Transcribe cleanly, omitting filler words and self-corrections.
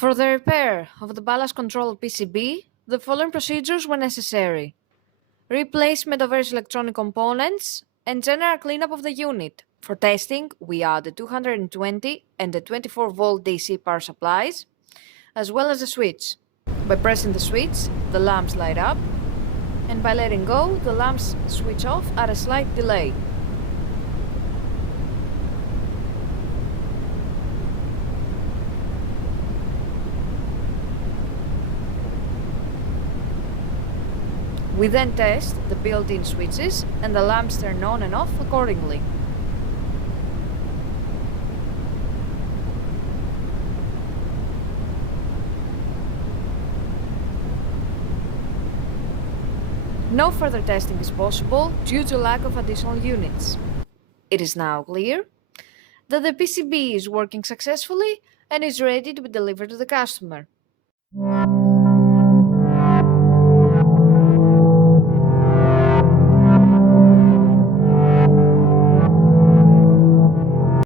For the repair of the ballast control PCB, the following procedures were necessary: replacement of various electronic components and general cleanup of the unit. For testing, we added 220 and the 24-volt DC power supplies, as well as a switch. By pressing the switch, the lamps light up, and by letting go, the lamps switch off at a slight delay. We then test the built-in switches and the lamps turn on and off accordingly. No further testing is possible due to lack of additional units. It is now clear that the PCB is working successfully and is ready to be delivered to the customer.